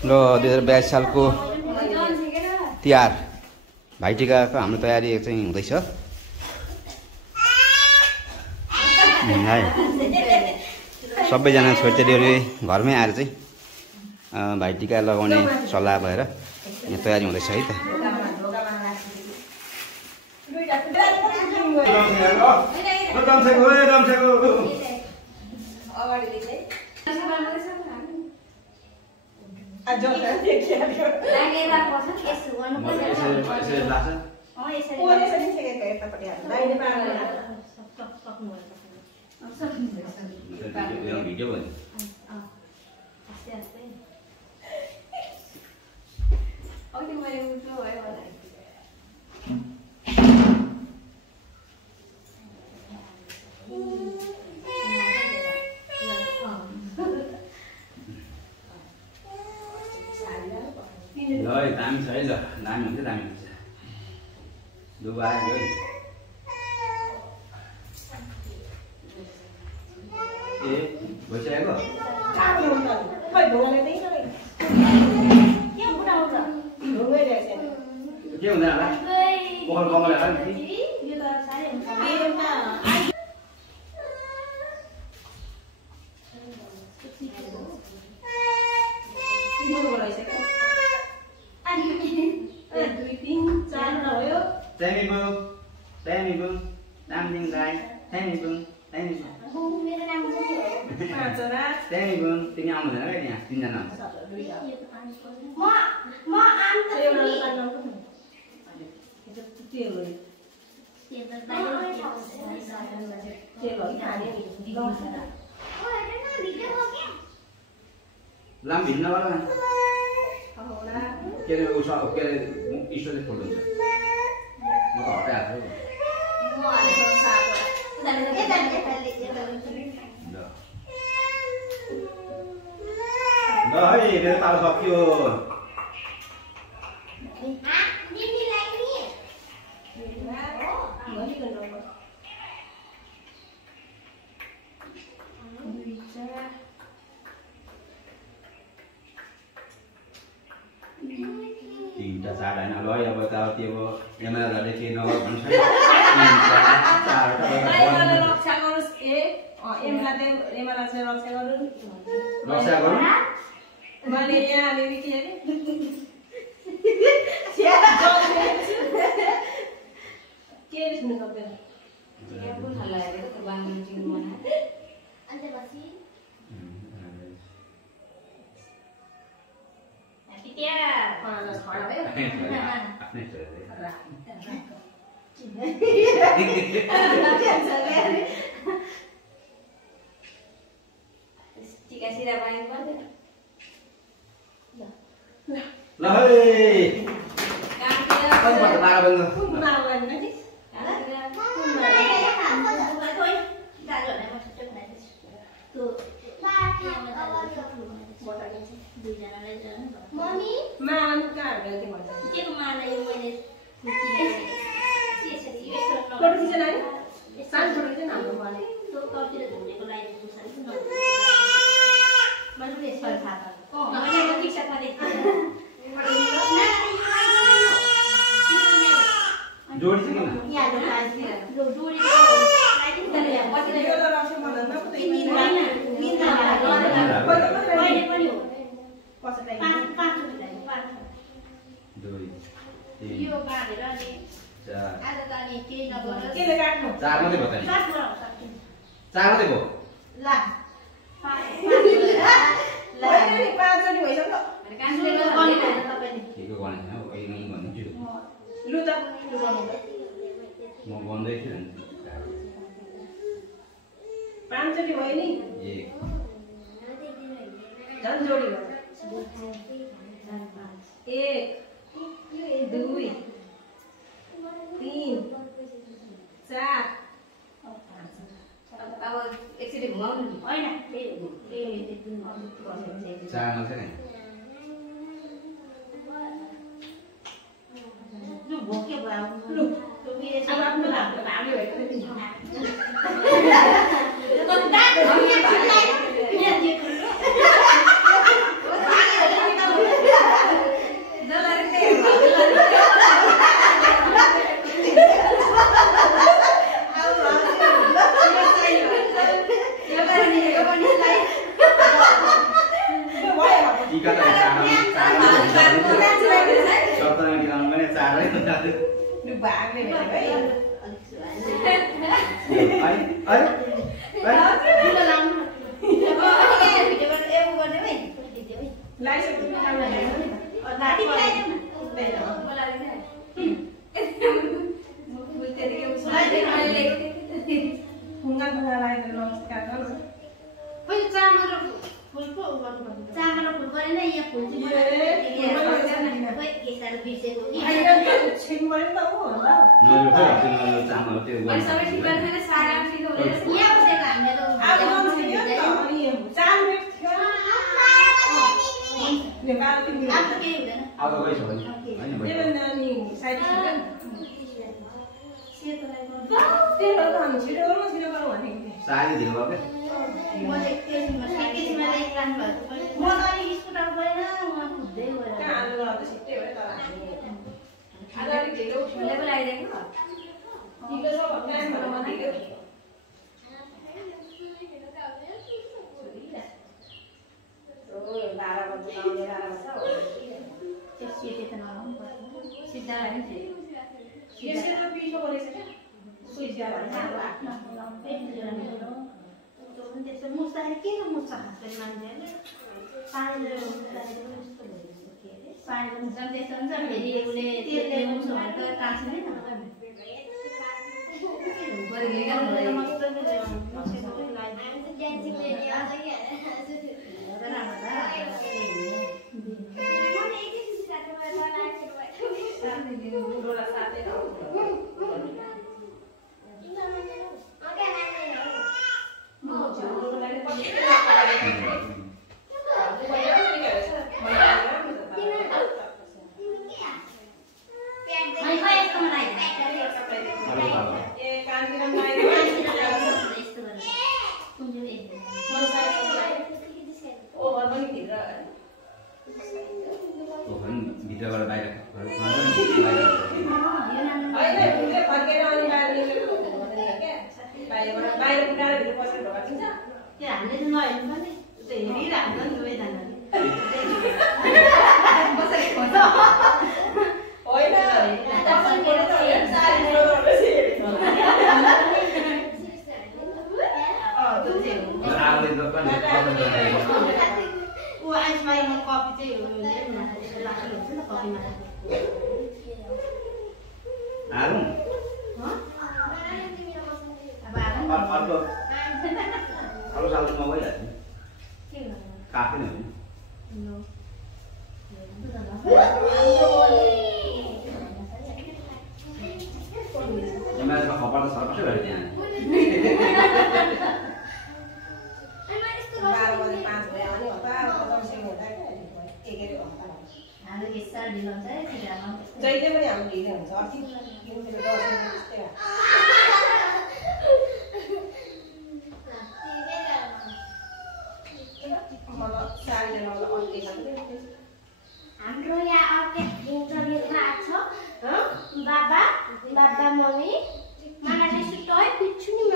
ल 2022 सालको तिहार भाइटिकाको हाम्रो तयारी चाहिँ हुँदैछ है। सबैजना छोरीचेलीहरू घरमै आएर चाहिँ भाइटिका लगाउने सल्लाह भएर यहाँ तयारी हुँदैछ है त। दामी छ है ल, दामी हुन्छ दामी हुन्छ। दुबा आयो है। ए भइसक्यो? के हुँदैन होला? पोखर कमल होला नि। तिमी आउनु हुँदैन क्या यहाँ 3 जना हुन्छ। लाम भिन्न वाला के रे उसो के रे ईश्वरले फोटो हुन्छ। म त हटाएको ल है मेरो ताल सक्यो। तीनटा चार हैन ल अब त त्यो एमएलएले के नगर भन्छ रक्षा गरोस् ए एमएलए चाहिँ रक्षा गरौँ रक्षा गरौँ मैले यहाँ अलिअलि के अरे के सुन्नु सक्दैन कुन खाला हेरेको त बाङ्गो चिन्नु मन अन्त बसी हैप्पी तिहार खडा भयो आफ्नै टिका सिरा बाङ्गो पर्दैन ल है कति पर्छ बारा बन्द कुन बारा बन्द नि मम्मी मान कहाँ गयो त्यो भन्छ के को मान यो मैले फोटो खिच्न आयो सानो छोरो चाहिँ हाम्रो भने त्यो कतिर झुलेको लागि पुछाले न मैले यसो थाहा पाएको मैले टिकटकमा देखेँ जोडी चाहिँ किन यहाँ जोडी यो बाँधेर नि आज त नि केही नगर केले काट्नु 4 मात्रै भयो त नि 4 मात्रै भयो ल 5 चोटी भइसक्यो कान्छले गर्ने हैन तपाईले केको गर्ने छैन अहिले नै भन्छु लु त लु गर्नु म भन्दै थिए नि 5 चोटी भयो नि झन् जोडी भयो 1 2 3 4 अब एकचोटि घुमाउनु नि हैन चार मात्रै नि लु भोके भयो लु अब आफ्नो हातले भाले भएको नि कता टीका त सप्तमी टिकाउनु पनि चारै भागले है सारी ढिलो भयो भित्रबाट बाहिर हाम्रो यहाँ अर्कै छ बाबा दादा मम्मी मलाई त्यसो टय पिच्छु नि म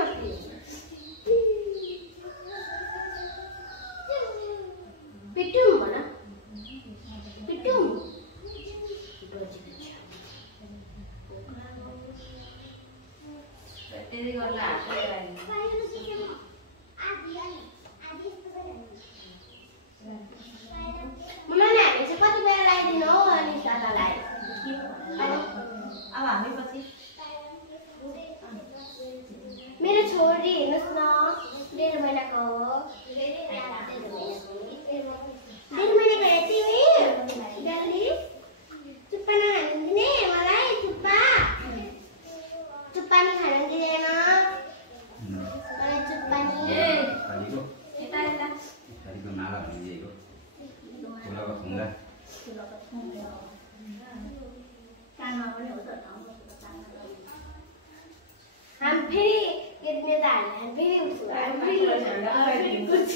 पिट्टु भन पिट्टु त्यसले गर्दा मलाई हामी चाहिँ कति बेला लगाइदिनु हो अनि दादालाई अब हामी पछि मेरो छोरी हेर्नुहोस् न 1.5 महिनाको हो 1.5 महिनाको हेर्छु चुप्पा नखानु मलाई चुप्पा नि खानु दिँदैन मलाई चुप्पा नि हम फेरि कितने दाल हैं फेरि उठो हम फेरि कुछ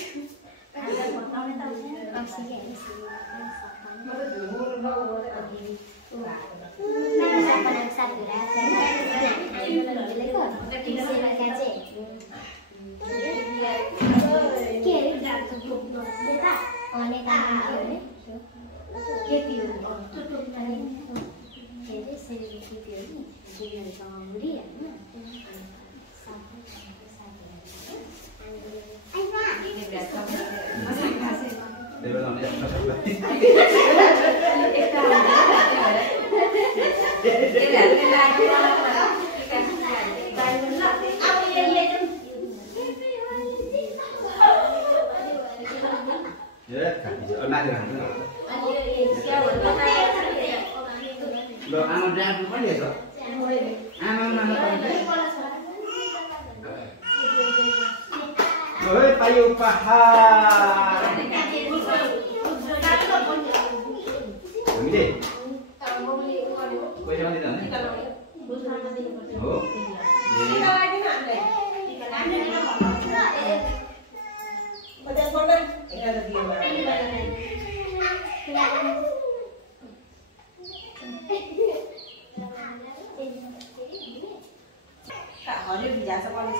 बताउने त के केटी हो सेलिब्रेटी थियो नि दुईजनासँग मुरी payu pahar. Ini deh. Kau jangan di sana. Oh. Kita lagi nanti. Pada korban, ini ada dia. Tak ada biasa kalau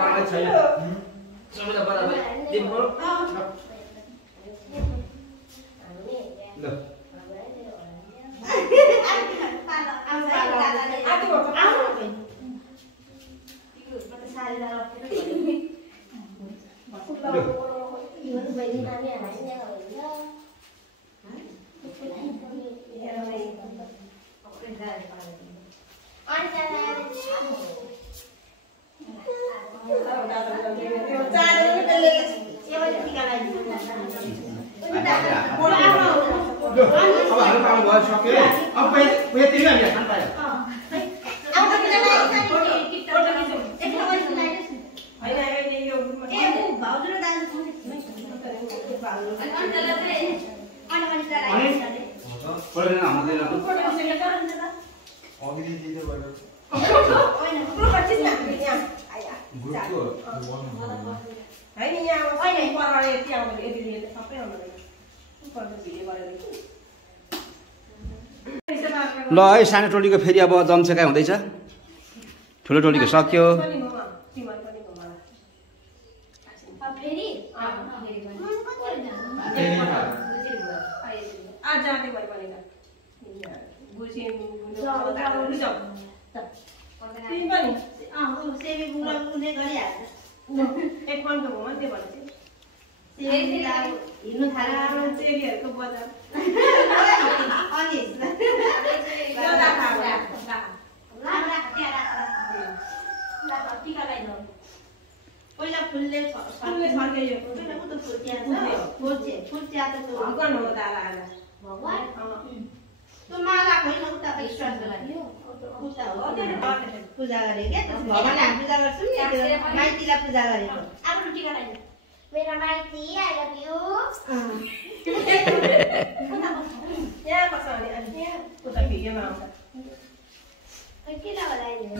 कामै छैन सबैलाई बराबर दिनु पर्यो ल अब हाम्रो काम भयो सक्यो अब पैसा तिर्यो हामी खान पायो ल है सानो टोलीको फेरि अब जमसेकाइ हुँदैछ ठुलो टोलीको सक्यो हिँड्नु थाल्यो चेलीहरूको बजार पहिला फुलले छर्केयो पूजा गरे क्या भगवानलाई पूजा गर्छौँ नि माइतीलाई पूजा गरेको आफ्नो टिका लगाइदियो मेरो माइती आई लभ यु यहाँ कसो भने अनि उता भिडियोमा आउँछ के लगाइदिनु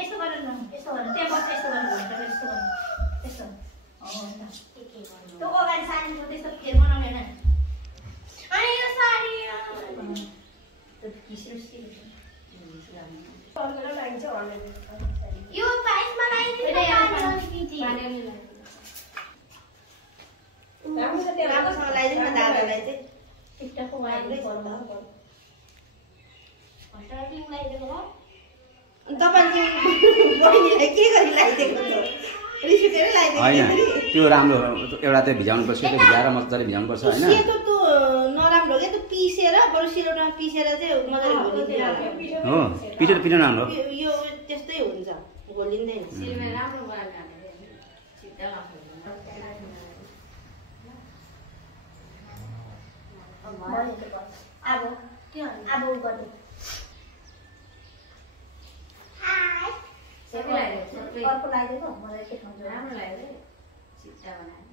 यस्तो गरेर यस्तो गरेर त्यहाँ बस्छ यस्तो गरेर यस्तो गरेर यस्तो त्यो अगाडि साडीको त्यस्तो फेर बनाउने हैन अनि यो साडी यो प्राइसमा लगाइदिनु राम्रोसँग लगाइदिनु न दादालाई चाहिँ टिकटकको उहाँले गर्नु बहिनीलाई के गरी लगाइदिएको रिस उठेर लगाइदिएको त्यो राम्रो एउटा चाहिँ भिजाउनु पर्छ त्यो भिजाएर मजाले भिजाउनु पर्छ हैन त्यो नराम्रो हो क्या त्यो पिसेर बरु सिलौटामा पिसेर चाहिँ मजाले घोलिदिनु हो पिठो पिठो राम्रो यो त्यस्तै हुन्छ घोलिँदैन अब के अब गर्नु हाय सबै लगाइदियो अर्को लगाइदिएको मलाई के खान्छ राम्रो लाग्यो सिक्का बनाएर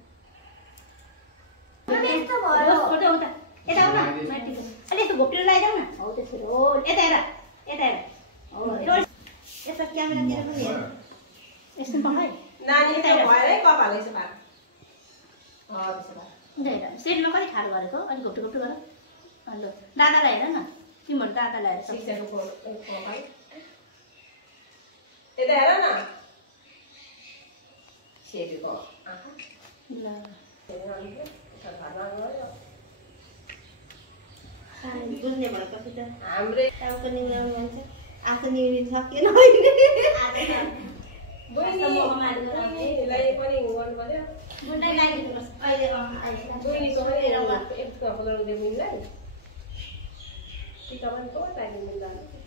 म यस्तो भयो छोटो उता यता आउ न माथि अलि यस्तो घोप्टेर लगाइदेऊ न हौ त्यसरी हो यता हेर यता हेर हो यता क्यामेरातिर पनि हेर यस्तो पखाइ नानी यता भएर है कपाल यसो पार सेटमा कति खारो गरेको अनि घोप्टो घोप्टो गर अनि ल दादालाई हेर न के भन्छ दादालाई हेर शिक्षाको कपाल यता हेर न सेटको ल बुझ्ने भएपछि त हाम्रै टाउको निङ्गाउनु भन्छ आफ्नो निङ्गी सकिएन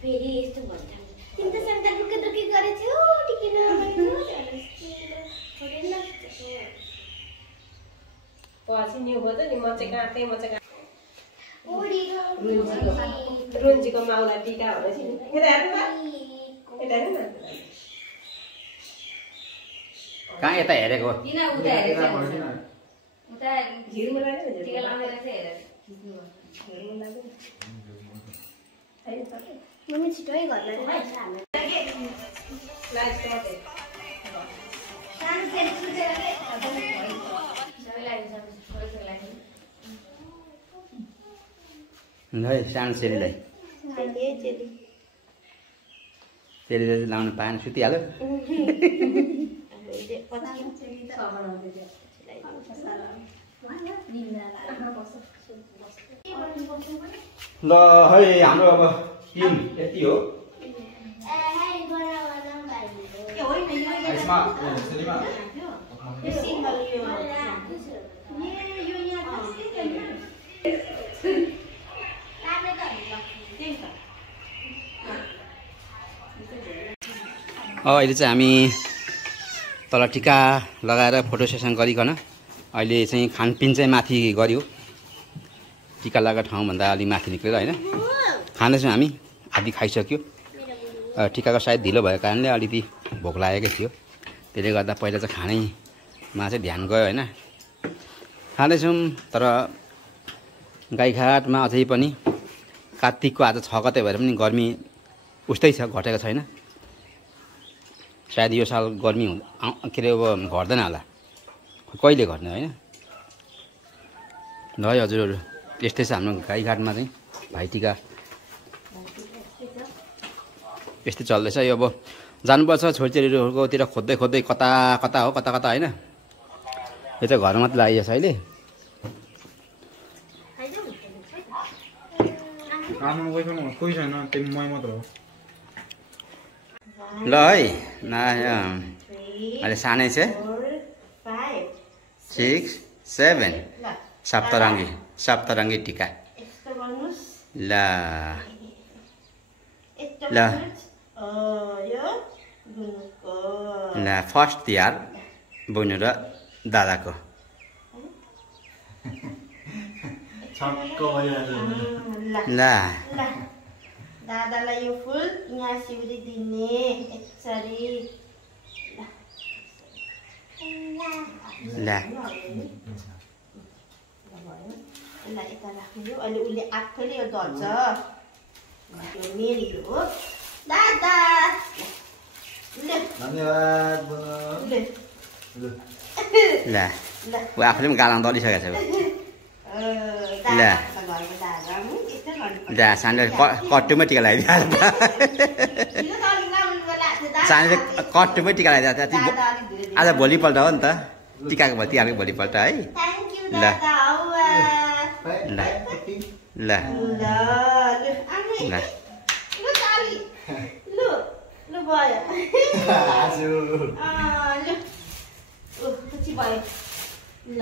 फेरि यस्तो भन्छ तिमी त सन्ता दुःख दुःखी गरेछौ टिकिन पछि न्यु भयो त नि म चाहिँ काँकै म चाहिँ ओडी रुन्जीको माउला टिका भनेछ नि यता हेर्नु न यता हेर्नु न कहाँ यता हेरेको किन उता हेरेको उता झिरमा लाग्यो नि टिका लाउँदै रहेछ हेरेर झिरमा लाग्यो हैन मम्मी छिटै गर्ला नि लाइट गर्दै सानो फेरि सुतेर सबैलाई छोरी लागि है सानो चेलीलाई चेलीले लाउनु पाएन सुतिहाल्यो ल है हाम्रो अब टिम यति हो अहिले चाहिँ हामी तल टिका लगाएर फोटो सेसन गरिकन अहिले चाहिँ खानपिन चाहिँ माथि गऱ्यो टिका लगाएको ठाउँभन्दा अलि माथि निक्लेर होइन खाँदैछौँ हामी आधी खाइसक्यो टिकाको सायद ढिलो भएको कारणले अलिकति भोक लागेकै थियो त्यसले गर्दा पहिला चाहिँ खानैमा चाहिँ ध्यान गयो होइन खाँदैछौँ तर गाईघाटमा अझै पनि कार्तिकको आज 6 गते भएर पनि गर्मी उस्तै छ घटेको छैन सायद यो साल गर्मी के अरे अब घट्दैन होला कहिले घट्ने होइन ल है हजुरहरू यस्तै छ हाम्रो गाईघाटमा चाहिँ भाइटिका यस्तै चल्दैछ यो अब जानुपर्छ छोरीचेलीहरूकोतिर खोज्दै खोज्दै कता कता हो कता कता होइन यो चाहिँ घरमा मात्रै लागिएको छ अहिले कोही छैन त्यही मै मात्र हो ल है अहिले सानै चाहिँ 6 7 सप्तरङ्गी टिका ल ल ल फर्स्ट तिहार बहिनी र दादाको ल दादालाई यो फुल यहाँ सिउरी दिने यसरी ल यता राख्नु अहिले उसले आफैले यो धर्छ यो मेरो हो दादा धन्यवाद ल ऊ आफूले पनि गालाङ दलिसकेको छ ल ल सानो कट्टुमै टिका लगाइदियो सानो कट्टुमै टिका लगाइदियो आज भोलिपल्ट हो नि त टिकाको तिहारको भोलिपल्ट है ल ल ल ल